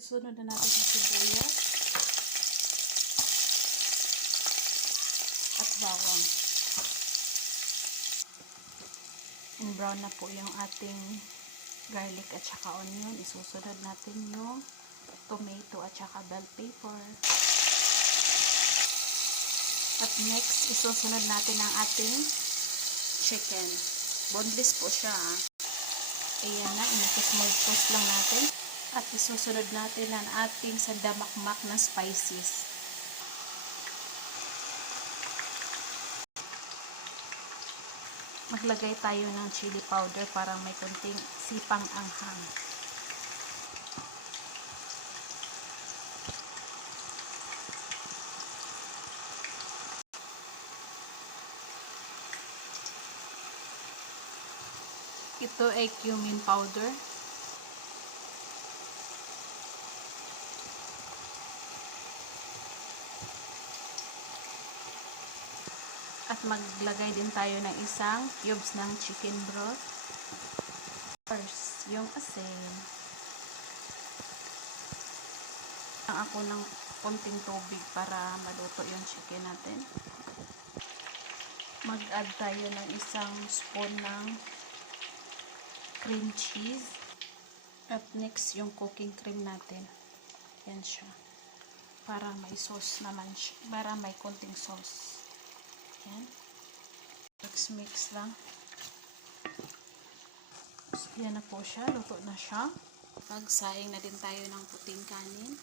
Susunod na natin yung sibuyas at bawang. And brown na po yung ating garlic at saka onion. Isusunod natin yung tomato at saka bell pepper. At next, isusunod natin ang ating chicken. Boneless po siya. Ayan na, inipos-mulpos lang natin. At isusunod natin ang ating sandamakmak na spices. Maglagay tayo ng chili powder para may konting sipang anghang. Ito ay cumin powder. At maglagay din tayo ng isang cubes ng chicken broth. First, yung asin. Ako ng konting tubig para maluto yung chicken natin. Mag-add tayo ng isang spoon ng cream cheese. At next, yung cooking cream natin. Yan siya. Para may sauce naman siya. Para may konting sauce. Yan. Mix lang. So, yan na po siya. Luto na siya. Pagsaing na din tayo ng puting kanin.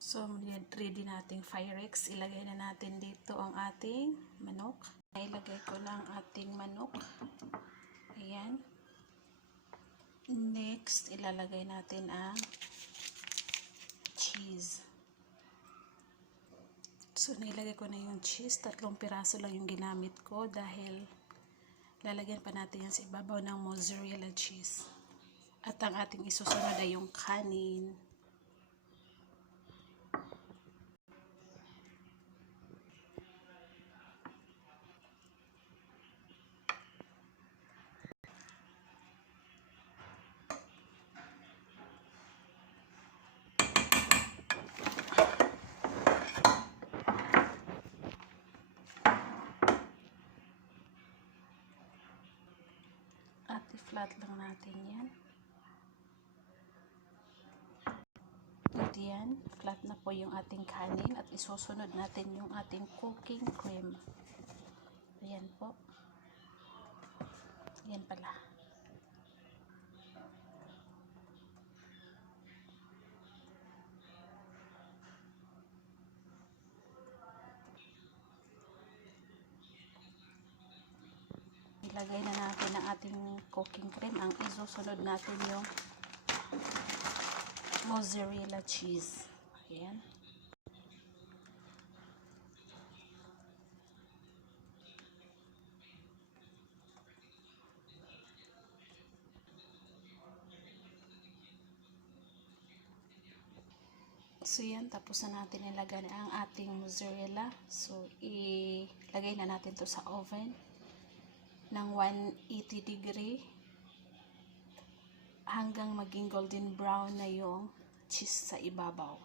So, ready nating Pyrex. Ilagay na natin dito ang ating manok. Ilagay ko lang ating manok. Ayan. Next, ilalagay natin ang cheese. So, nilagay ko na yung cheese. 3 piraso lang yung ginamit ko dahil lalagyan pa natin yan sa ibabaw ng mozzarella cheese. At ang ating isusunod ay yung kanin. Flat lang natin yan. At yan, flat na po yung ating kanin at isusunod natin yung ating cooking cream. Ayan po. Ayan pala. Ilagay na natin ang ating cooking cream. Ang isusunod natin yung mozzarella cheese. Ayan. So yan, tapos na natin ilagay ang ating mozzarella. So ilagay na natin to sa oven ng 180 degree hanggang maging golden brown na yung cheese sa ibabaw.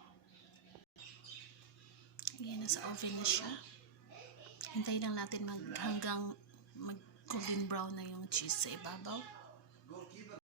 Yan, nasa oven na siya. Hintayin lang natin hanggang mag golden brown na yung cheese sa ibabaw.